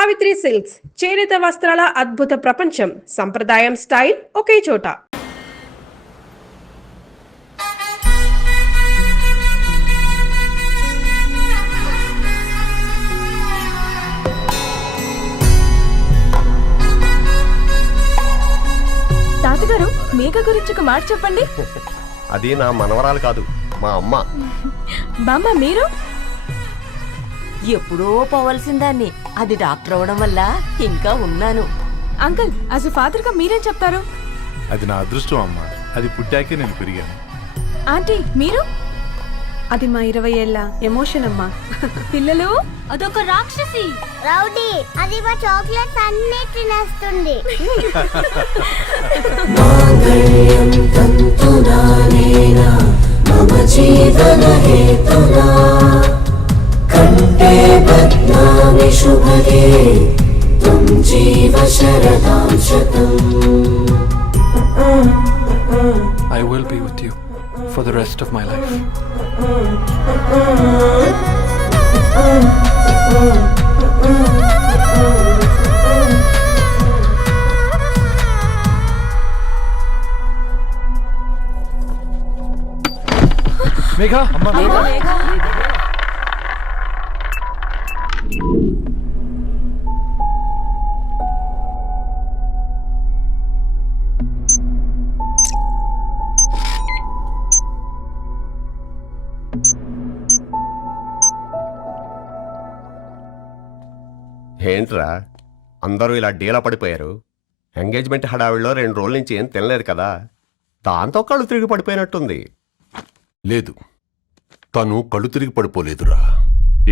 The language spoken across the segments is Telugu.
సావిత్రి సిల్క్స్ చేనేత వస్త్రాల అద్భుత ప్రపంచం. సంప్రదాయం స్టైల్ ఒకే చోట. తాతగారు, మేఘ గురించి ఒక మాట చెప్పండి. అది నా మనవరాలు కాదు, మా అమ్మ. బామ్మ, మీరు ఎప్పుడో పోవలసిందాన్ని, అది డాక్టర్ అవడం వల్ల ఇంకా ఉన్నాను. అంకుల్, యాజ్ ఎ ఫాదర్ గా మీరేం చెప్తారు? అది నా అదృష్టం అమ్మా, అది పుట్టాకే నేను పెరిగాను. ఆంటీ, మీరు? అది మా 20 ఏళ్ల ఎమోషన్ అమ్మా. పిల్లలు, అదొక రాక్షసి రౌడీ, అది మా చాక్లెట్స్ అన్ని తినేస్తుంది. కంటే బద్నామి శుభగే తుమ్ జీవ శరదాం శతం. I will be with you for the rest of my life. Megha, Amma, Megha. ఏంట్రా అందరూ ఇలా డీలా పడిపోయారు? ఎంగేజ్మెంట్ హడావిడిలో 2 రోజుల నుంచి ఏం తినలేదు కదా, దాంతో కళ్ళు తిరిగి పడిపోయినట్టుంది. లేదు, తను కళ్ళు తిరిగి పడిపోలేదురా.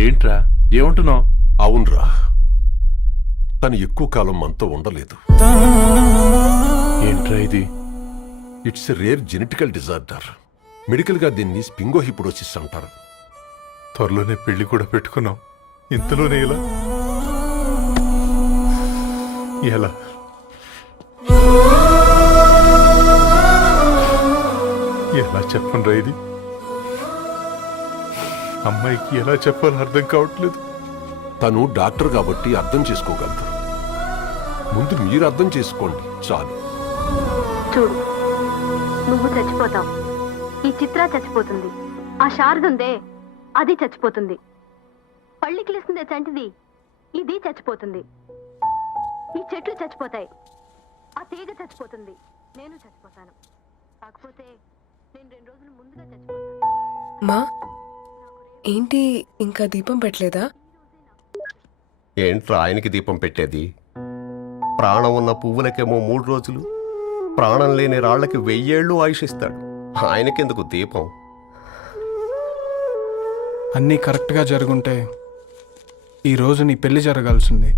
ఏంట్రా ఏమంటున్నావు? అవునరా, తను ఎక్కువ కాలం మనతో ఉండలేదు. ఏంట్రా ఇది? It's a rare genetical disorder. Medical గా దీన్ని స్పింగోహిపోడోసిస్ అంటారు. త్వరలోనే పెళ్లి కూడా పెట్టుకున్నాం, ఇంతలోనే ఇలా ఎలా? ఎలా చెప్పనురా ఇది? అమ్మాయికి ఎలా చెప్పాలో అర్థం కావట్లేదు. తను డాక్టర్ కాబట్టి అర్థం చేసుకోగలదు. ముందు మీరు అర్థం చేసుకోండి చాలు. చూడు, నువ్వు చచ్చిపోతావు, ఈ చిత్ర చచ్చిపోతుంది, ఆ శారదుందే అది చచ్చిపోతుంది, పళ్ళికిలిస్తుందే చంటిది ఇది చచ్చిపోతుంది, ఈ చెట్లు చచ్చిపోతాయి, ఆ తీగ చచ్చిపోతుంది, నేను చచ్చిపోతాను. కాకపోతే నేను 2 రోజులు ముందుగా చచ్చిపోతాను. మా ఏంటి, ఇంకా దీపం పెట్టలేదా? ఏంట్రా ఆయనకి దీపం పెట్టేది? ప్రాణం ఉన్న పువ్వులకేమో 3 రోజులు, ప్రాణం లేని రాళ్లకి 1000 ఏళ్ళు ఆయుషిస్తాడు. ఆయనకెందుకు దీపం? అన్నీ కరెక్ట్గా జరుగుంటే ఈరోజు నీ పెళ్లి జరగాల్సింది.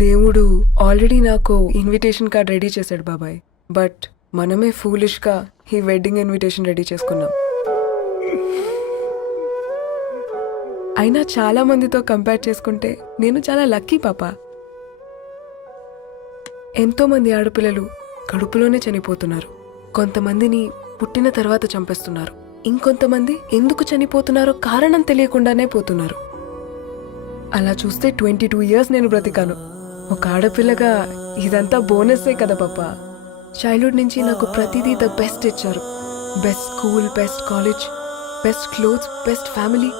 దేవుడు ఆల్రెడీ నాకు ఇన్విటేషన్ కార్డ్ రెడీ చేశాడు బాబాయ్. బట్ మనమే ఫూలిష్గా ఈ వెడ్డింగ్ ఇన్విటేషన్ రెడీ చేసుకున్నాం. అయినా చాలా మందితో కంపేర్ చేసుకుంటే నేను చాలా లక్కీ పాప. ఎంతో మంది ఆడపిల్లలు కడుపులోనే చనిపోతున్నారు, కొంతమందిని పుట్టిన తర్వాత చంపేస్తున్నారు, ఇంకొంతమంది ఎందుకు చనిపోతున్నారో కారణం తెలియకుండానే పోతున్నారు. అలా చూస్తే 22 ఇయర్స్ నేను బ్రతికాను. ఒక ఆడపిల్లగా ఇదంతా బోనస్సే కదా పాప. చైల్డ్హుడ్ నుంచి నాకు ప్రతిదీ ద బెస్ట్ ఇచ్చారు. Best school, best college, best clothes, best family.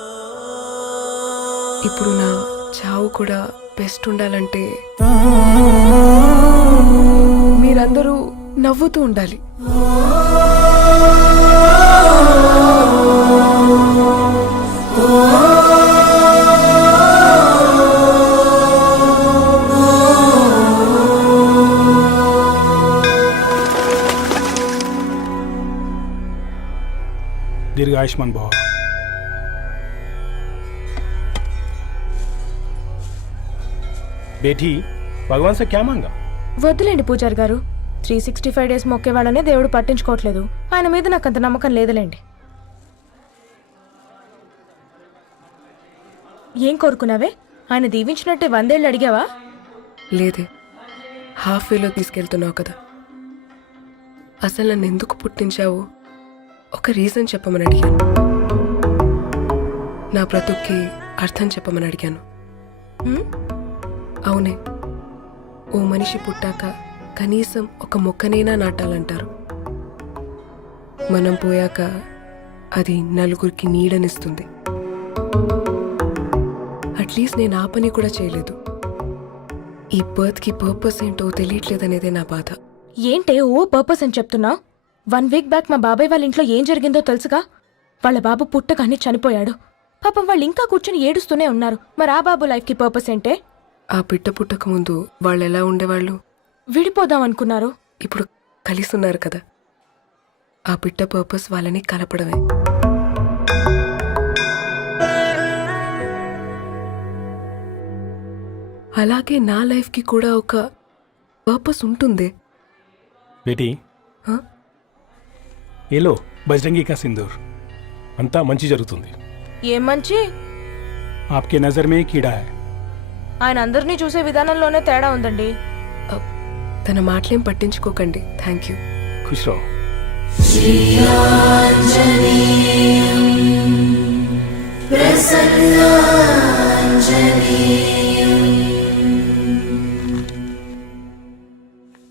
ఇప్పుడు నా చావు కూడా బెస్ట్ ఉండాలంటే మీరందరూ నవ్వుతూ ఉండాలి. దీర్ఘ ఆయుష్మాన్ భవ. బేటీ, భగవాన్ సే క్యా మాంగా? వద్దులేండి పూజారి గారు, 365 డేస్ మొక్కేవాళ్ళనే దేవుడు పట్టించుకోవట్లేదు. ఆయన మీద నాకు అంత నమ్మకం లేదులేండి. ఏం కోరుకున్నావే? ఆయన దీవించినట్టే 100 ఏళ్ళు అడిగావా? లేదే, హాఫ్ వేలో తీసుకెళ్తున్నావు కదా. అసలు నన్ను ఎందుకు పుట్టించావు ఒక రీజన్ చెప్పమని అడిగాను. నా బ్రతుక్కి అర్థం చెప్పమని అడిగాను. అవునే, ఓ మనిషి పుట్టాక కనీసం ఒక మొక్కనైనా నాటాలంటారు. మనం పోయాక అది నలుగురికి నీడనిస్తుంది. అట్లీస్ట్ నేను ఆ పని కూడా చేయలేదు. ఈ బర్త్కి పర్పస్ ఏంటో తెలియట్లేదనేదే నా బాధ. ఏంటే ఓ పర్పస్ అని చెప్తున్నా? 1 వీక్ బ్యాక్ మా బాబాయ్ వాళ్ళ ఇంట్లో ఏం జరిగిందో తెలుసుగా? వాళ్ళ బాబు పుట్టగానే చనిపోయాడు. పాపం వాళ్ళు ఇంకా కూర్చొని ఏడుస్తూనే ఉన్నారు. మరి ఆ బాబు లైఫ్కి పర్పస్ ఏంటే? ఆ బిడ్డ పుట్టక ముందు వాళ్ళు ఎలా ఉండేవాళ్ళు? విడిపోదాం అనుకున్నారు. ఇప్పుడు కలిసి ఉన్నారు కదా. ఆ బిడ్డ పర్పస్ వాళ్ళని కలపడమే. అలాగే నా లైఫ్కి కూడా ఒక పర్పస్ ఉంటుంది. बेटी हाँ? ये लो बजरंगी का सिंदूर అంతా మంచి జరుగుతుంది. ఏం మంచి? आपके नजर में कीड़ा है. ఆయన అందరినీ చూసే విధానంలోనే తేడా ఉందండి. తన మాటలేం పట్టించుకోకండి. Thank you. खुश रहो.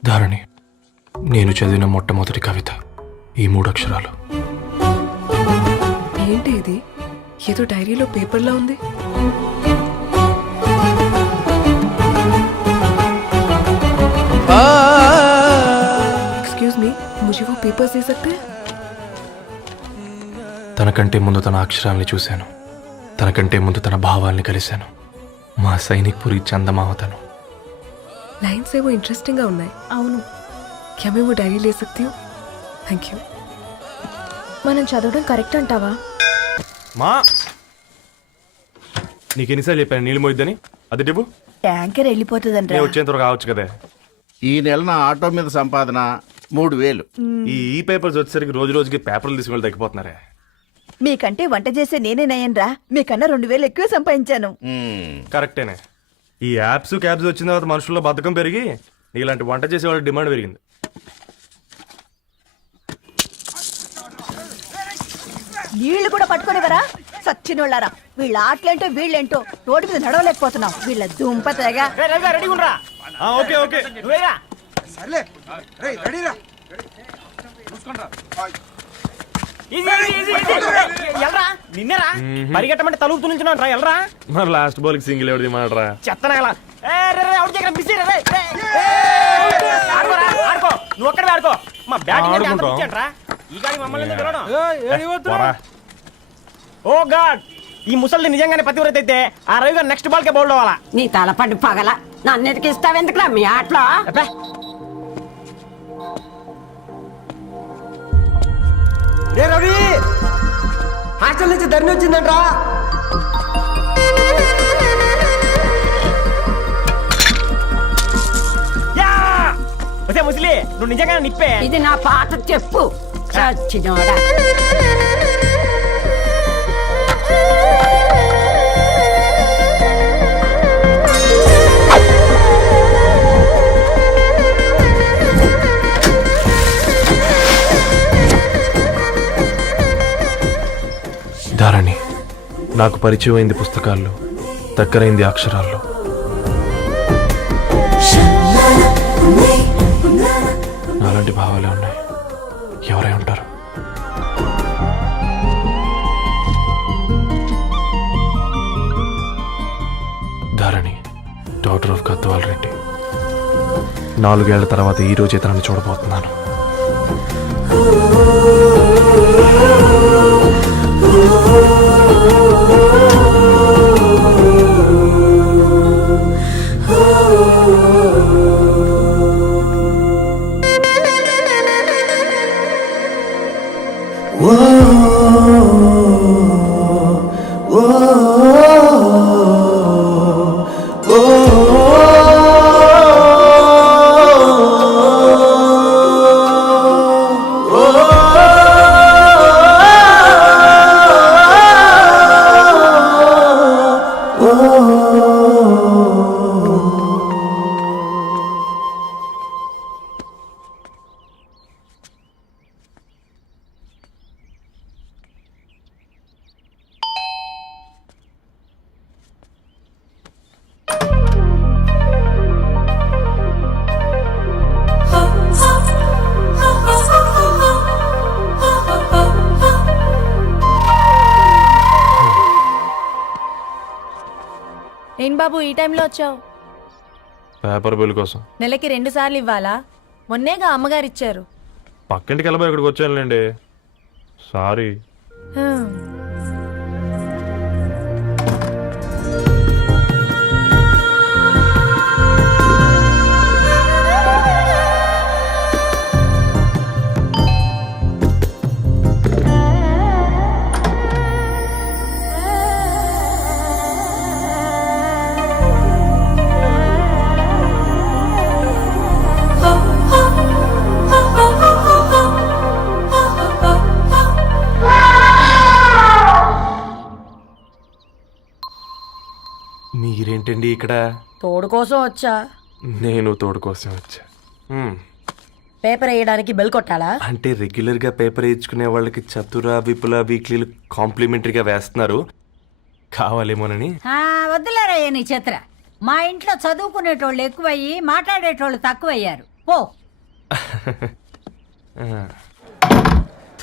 ధారణి, నేను చదివిన మొట్టమొదటి కవిత ఈ 3 అక్షరాలు. ఏంటి ఇది? ఏదో డైరీలో పేపర్లా ఉంది. एक्सक्यूज मी, मुझे वो पेपर्स दे सकते हैं? తనకంటే ముందు తన అక్షరాల్ని చూశాను. తనకంటే ముందు తన భావాల్ని కలిశాను. మా సైనిక్ పురి చందమావతను. लाइन्स है वो इंटरेस्टिंग గా ఉన్నాయి. అవును, क्या मैं वो डायरी ले सकती हूँ? Thank you. మనం చదవడం కరెక్ట్ అంటావా? మా నీకు ఎన్నిసార్లు చెప్పాను నీళ్ళు మోయిద్దని? అది డిబు ట్యాంకర్ వెళ్ళిపోతుందంట. నేను వచ్చేంత వరకు కావచ్చు కదా. ఈ నెల నా ఆటో మీద సంపాదన 3000. ఈ పేపర్స్ వచ్చేసరికి రోజు రోజుకి పేపర్లు తీసుకుని తగ్గిపోతున్నారే. మీకంటే వంట చేసే నేనే నయ్యనరా. మీకన్నా 2000 ఎక్కువ సంపాదించాను. కరెక్టేనే. ఈ యాప్స్ క్యాబ్స్ వచ్చిన తర్వాత మనుషుల్లో బద్ధకం పెరిగి ఇలాంటి వంట చేసే వాళ్ళ డిమాండ్ పెరిగింది. నీళ్లు కూడా పట్టుకునేవరా సచ్చినోళ్ళారా. వీళ్ళ ఆటలేంటో వీళ్ళేంటో రోడ్డు మీద నడవలేకపోతున్నాం. వీళ్ళ దుంప తెగ. ఓకే ఓకే నిన్నరా పరిగెట్టమంటే తలుపుతూ నుంచున్నాను రా. ఎల్రా మరి లాస్ట్ బాల్ కి సింగిల్ ఎవరిది మాట్రా? చెత్తనా ఎలా ఆడుకో. నువ్వు ఒక్కడే ఆడుకో. మా బ్యాటింగ్ ఈ గాడి మమ్మల్ని పిలవడం. ఓ గాడ్, ఈ ముసలి నిజంగానే పతివ్రత అయితే ఆ రవి గారు నెక్స్ట్ బాల్ కే బౌల్డ్ అవ్వాలా. నీ తలపండు పగల నన్ను ఇస్తావెందుకురా మీ ఆటలో? రే రవి, హాస్టల్ నుంచి ధరణి వచ్చిందంట్రా. ముసలి నువ్వు నిజంగా నిప్పే. ఇది నా పాట చెప్పు చచ్చినోడా. ధారణి, నాకు పరిచయం అయింది పుస్తకాల్లో, దగ్గరైంది అక్షరాల్లో. నాలాంటి భావాలే ఉన్నాయి. ఎవరై ఉంటారు? Dharani, daughter of Gadwal Reddy. 4 ఏళ్ల తర్వాత ఈ రోజు ఇతరాన్ని చూడబోతున్నాను. బాబు ఈ టైంలో వచ్చావు? పేపర్ బిల్ కోసం. నెలకి 2 సార్లు ఇవ్వాలా? మొన్నేగా అమ్మగారు ఇచ్చారు. పక్కింటికి వెళ్ళబోయి ఇక్కడికి వచ్చానులేండి. సారీ. మీరేంటండి ఇక్కడ? తోడు కోసం వచ్చా. నేను తోడు కోసం వచ్చా. పేపర్ వేయడానికి బెల్ కొట్టాలా? అంటే రెగ్యులర్గా పేపర్ వేయించుకునే వాళ్ళకి చతుర విపుల వీక్లీలు కాంప్లిమెంటరీగా వేస్తున్నారు, కావాలేమోనని. వద్దులేరా నీ చిత్ర. మా ఇంట్లో చదువుకునేటోళ్ళు ఎక్కువయ్యి మాట్లాడేటోళ్ళు తక్కువయ్యారు. పో.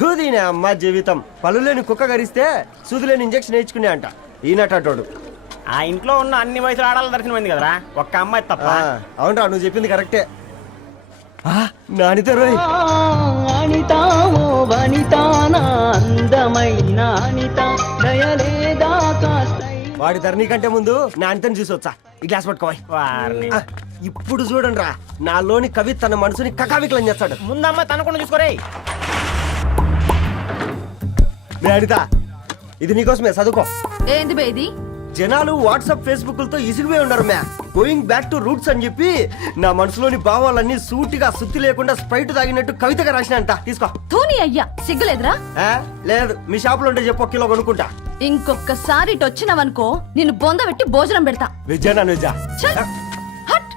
తూదీనే అమ్మ జీవితం. పళ్ళులేని కుక్క గరిస్తే సూదులేని ఇంజక్షన్ వేయించుకునే అంట ఈనటోడు. ఆ ఇంట్లో ఉన్న అన్ని వయసుల ఆడాల దర్శనమైంది కదరా, ఒక్క అమ్మాయి తప్ప. అవునరా, నువ్వు చెప్పింది కరెక్టే. నానితో రోయ్. వాడి ధరణి కంటే ముందు నానితని చూసి వచ్చా. ఈ గ్లాస్ పట్టుకోవాలి. ఇప్పుడు చూడండి రా, నాలోని కవి తన మనసుని కకావికలం చేస్తాడు. ముందమ్మ తనకుండా చూసుకోరే. అనిత, ఇది నీకోసమే, చదువుకో. ఏంది బేది? జనాలు వాట్సాప్ ఫేస్బుక్లతో ఇసిగిపోయి ఉన్నారు మ్యా. గోయింగ్ బ్యాక్ టు రూట్స్ అని చెప్పి నా మనసులోని భావాలన్నీ సూటిగా సుత్తి లేకుండా స్ప్రైట్ తాగినట్టు కవితగా రాసిన అంట. తీసుకో. తూని అయ్యా, సిగ్గులేదురా? లేదు, మీ షాప్ లో ఉంటే చెప్పు, 1 కిలో కొనుక్కుంటా. ఇంకొకసారి ఇటు వచ్చినావనుకో నిన్ను బొంద పెట్టి భోజనం పెడతా. వెజ్జా నాన్ వెజ్జా? హట్.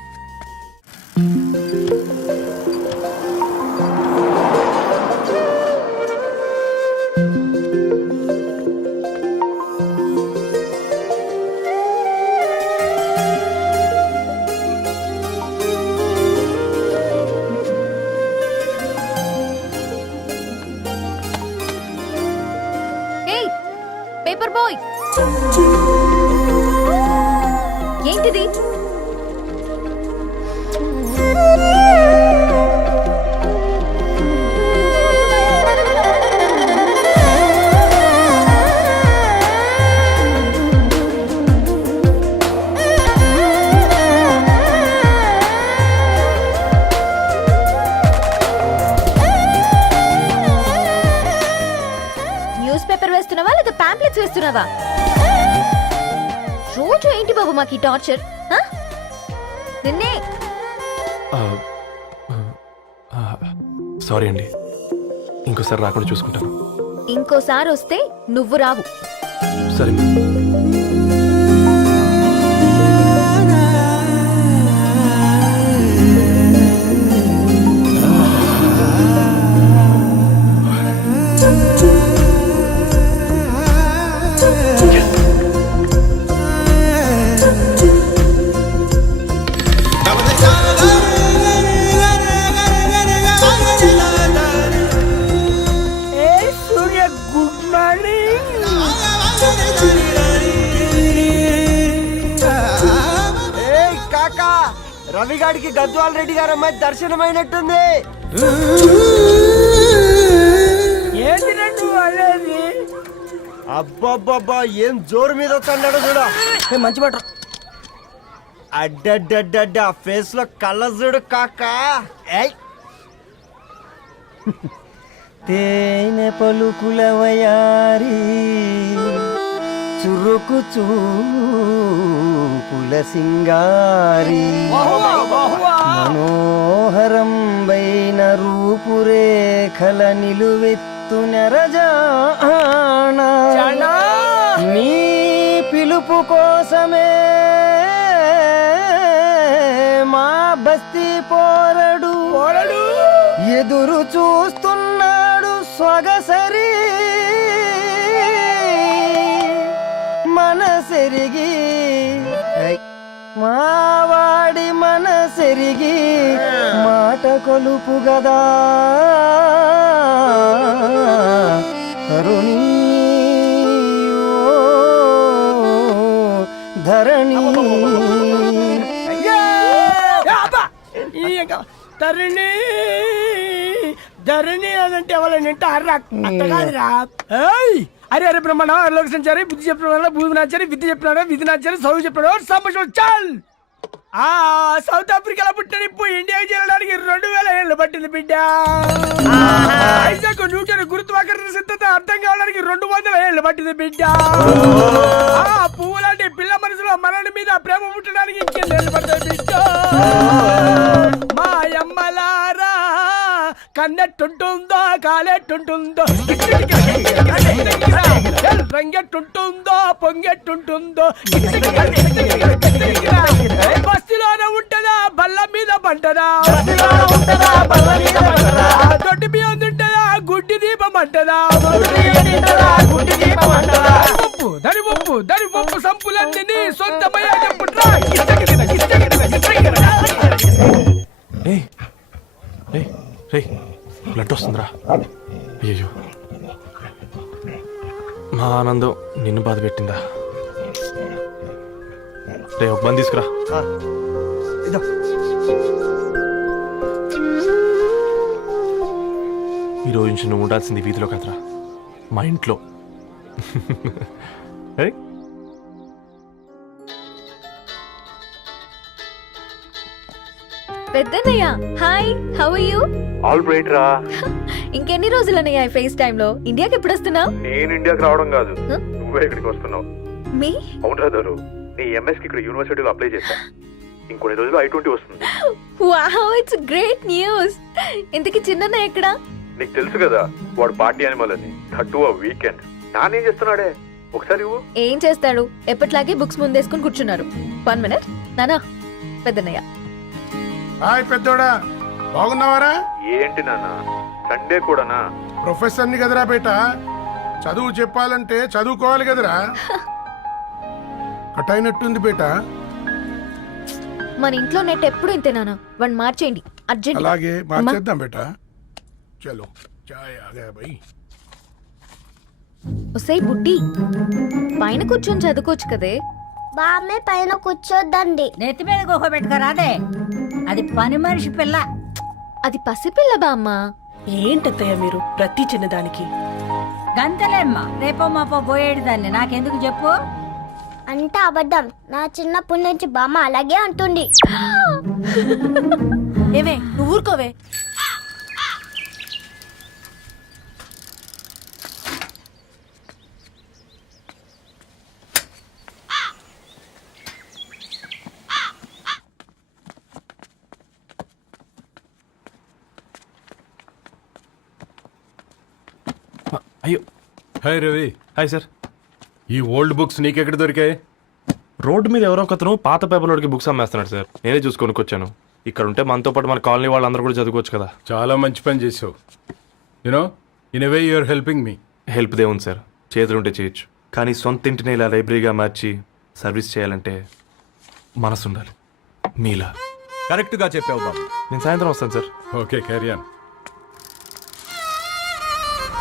పేపర్ బాయ్, ఏంటిది? న్యూస్ పేపర్ వేస్తున్నావా లేదా పాంప్లెట్స్ వేస్తున్నావా? రోజు ఏంటి బాబు మాకు ఈ టార్చర్? నిన్నే. సారీ అండి, ఇంకోసారి రాకుండా చూసుకుంటాను. ఇంకోసారి వస్తే నువ్వు రావు. సరే. రవిగాడికి గద్వాల్ రెడ్డి గారు అమ్మాయి దర్శనమైనట్టుంది. అబ్బబ్బబ్బా, ఏం జోరు మీద వస్తున్నాడో చూడ. మంచి మాట. అడ్డడ్డడ్డ ఫేస్ లో కళ్ళ చూడు కాకా. తేనె పలుకుల వయారి చురుకు చూపుల సింగారి మనోహరం బైన రూపురేఖల నిలువెత్తు నెరజానా నీ పిలుపు కోసమే మా బస్తీ పోరడు ఎదురు చూస్తున్నాడు స్వగసరి మనసెరిగి మావాడి మనసెరిగి మాట కొలుపు గదా కరుణీ తరణి తరణి ధరణి అదంటే ఎవరైనా అరే అరే బ్రహ్మణ లోక సంచారి బుద్ధి చెప్పిన భూమి నాచారి విద్య చెప్పినాడు విధి నాచారి చదువు చెప్పినాడు సంభాషణ చాల్ సౌత్ ఆఫ్రికాలో పుట్టిన ఇప్పుడు ఇండియాకి చేరడానికి 2000 ఏళ్ళు పట్టింది బిడ్డ. ఐజాక్ న్యూటన్ గురుత్వాకర్షణ సిద్ధత అర్థం కావడానికి 200 ఏళ్ళు పట్టింది బిడ్డ. పువ్వు లాంటి పిల్ల మనసులో మనని మీద ప్రేమ పుట్టడానికి ఇంకేళ్ళు పడుతుంది బిడ్డ. మా అమ్మలారా కన్నెట్టుంటుందో కాలెట్టుంటుందో రంగెట్టుంటుందో పొంగెట్టుంటుందో బస్తిలోనే ఉంటదా బల్ల మీద పంటదా దొడ్డి బియ్యం తింటదా గుడ్డి దీపం అంటదా దరి పప్పు సంపులన్నీ సొంతమయ్యా చెప్పుట్రా. బ్లడ్ వస్తుందిరా. అయ్యో మా ఆనందం నిన్ను బాధ పెట్టిందా? రే ఒక బంద్ తీసుకురా. ఈ రోజు నుంచి నువ్వు ఉండాల్సింది వీధిలో కదరా, మా ఇంట్లో. పెద్దనయ్య hi, how are you? All right రా. ఇంకెన్ని రోజులనయ్యా ఫేస్ టైమ్ లో? ఇండియాకి ఎప్పుడు వస్తున్నావు? నేను ఇండియాకి రావడం కాదు, నువ్వే ఇక్కడికి వస్తున్నావు. మీ అవును రాదారు, నీ ఎంఎస్ కి ఇక్కడ యూనివర్సిటీలో అప్లై చేశా. ఇంకొన్ని రోజులు I-20 వస్తుంది. Wow, it's great news. ఇంతకి చిన్నన్న ఎక్కడా? నీకు తెలుసు కదా వాడు పార్టీ అనిమల్ అని, థర్టూ ఆ వీకెండ్. నానేం చేస్తున్నాడే ఒకసారి ఇవ్వు. ఏం చేస్తాడు, ఎప్పటిలాగే బుక్స్ ముందేసుకుని కూర్చున్నారు. 1 minute నానా. పెద్దనయ్య హాయ్ పెద్దోడా, బాగున్నావారా? ఏంటి నాన్న సండే కూడానా? ప్రొఫెసర్ని కదరా బేట, చదువు చెప్పాలంటే చదువుకోవాలి కదరా. కట్ అయినట్టుంది బేట. మన ఇంట్లో నెట్ ఎప్పుడు ఇంతేనా? వన్ మార్చేయండి అర్జెంట్. అలాగే మార్చేద్దాం బేట. చలో చాయ్ ఆగా భయ్. ఒసేయ్ బుడ్డి, పైన కూర్చొని చదువుకోవచ్చు కదే. బామ్మే పైన కూర్చోద్దండి. నెత్తి మీద గుహ పెట్టుకోరాదే, అది పని మనిషి పిల్ల. అది పసిపిల్ల బామ్మ. ఏంటత్తయ్య మీరు ప్రతి చిన్నదానికి? గంతలేమ్మా, రేపో మాపో పోయేడు దాన్ని నాకెందుకు చెప్పు. అంటే అబద్ధం. నా చిన్నప్పటి నుంచి బామ్మ అలాగే అంటుంది. ఏవే నువ్వు ఊరుకోవే. అయ్యో హాయ్ రవి. Hi sir. ఈ ఓల్డ్ బుక్స్ నీకెక్కడ దొరికాయి? రోడ్డు మీద ఎవరో ఒకతను పాత పేపర్లోకి బుక్స్ అమ్మేస్తున్నాడు సార్. నేనే చూసుకొని వచ్చాను. ఇక్కడ ఉంటే మనతో పాటు మన కాలనీ వాళ్ళందరూ కూడా చదువుకోవచ్చు కదా. చాలా మంచి పని చేసావు. You know in a way you are helping me. Help దే ఉంది సార్, చేతులుంటే చేయొచ్చు. కానీ సొంత ఇంటిని ఇలా లైబ్రరీగా మార్చి సర్వీస్ చేయాలంటే మనసు ఉండాలి మీలా. కరెక్ట్గా చెప్పావు బాబు. నేను సాయంత్రం వస్తాను సార్. Okay carry on.